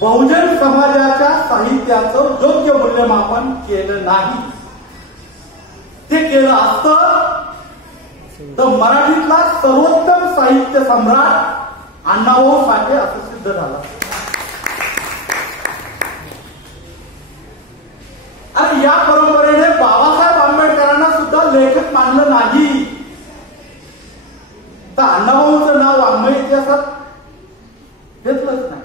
बहुजन समाजाच्या साहित्याचं योग्य मूल्यमापन केलं नाही. ते केलं असतं तर मराठीतला सर्वोत्तम साहित्य सम्राट अण्णाभाऊ साठे असं सिद्ध झालं. आणि या परंपरेने बाबासाहेब आंबेडकरांना सुद्धा लेखक मानलं नाही. तर अण्णाभाऊचं नाव वाङ्मय इतिहासात घेतलंच नाही.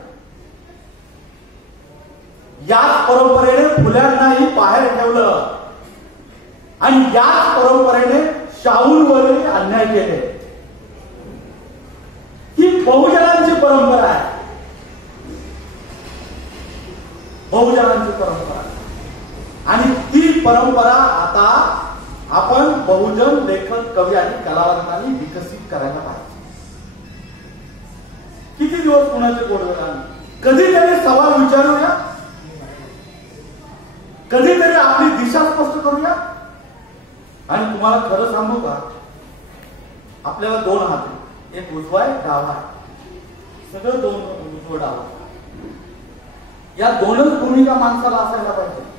याच परंपरेने फुल्यांनाही बाहेर ठेवलं आणि याच परंपरेने शाहूंवरही अन्याय केले. ही बहुजनांची परंपरा आहे. बहुजनांची परंपरा आणि ती परंपरा आता आपण बहुजन लेखक कवी आणि कलावंतांनी विकसित करायला पाहिजे. किती दिवस कुणाचे गोडवे कधीतरी सवाल विचारूया, कधीतरी आपली दिशा स्पष्ट करूया. आणि तुम्हाला खरं सांगू का, आपल्याला दोन हात आहेत, एक उजवा आहे डावा आहे, सगळं दोन उजवं डावा. या दोनच भूमिका माणसाला असायला पाहिजे.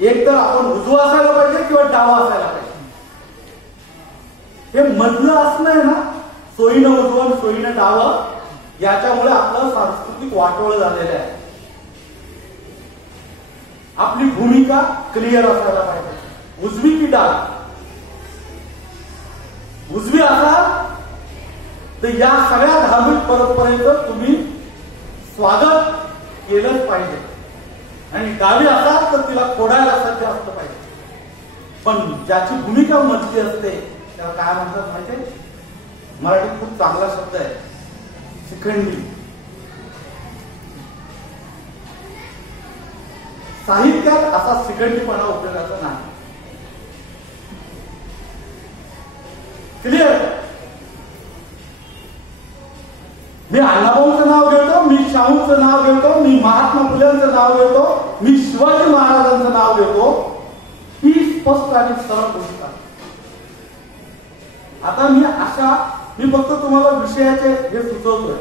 एक तर आपण उजवा असायला पाहिजे किंवा डावा असायला पाहिजे. हे मधलं असणं आहे ना, सोयीनं उजवं सोयीनं डावं, याच्यामुळे आपलं सांस्कृतिक वाटोळ झालेलं आहे. आपली भूमिका क्लिअर असायला पाहिजे. उजवी की डाव, उजवी असाल तर या सगळ्या धार्मिक परंपरेचं तुम्ही स्वागत केलंच पाहिजे आणि डावी असाल तर तिला खोडायला सज्ज असलं पाहिजे. पण ज्याची भूमिका मजली असते त्याला काय म्हणतात माहितीये? मराठीत खूप चांगला शब्द आहे, शिखंडी. साहित्यात असा शिखंडीपणा उपयोगाचा नाही. क्लिअर? मी अण्णाभाऊचं नाव घेतो, मी शाहूंचं नाव घेतो, मी महात्मा फुलेंचं नाव घेतो, मी शिवाजी महाराजांचं नाव घेतो. ही स्पष्ट आणि सरळ गोष्ट आहे. आता मी फक्त तुम्हाला विषयाचे हे सुचवतोय.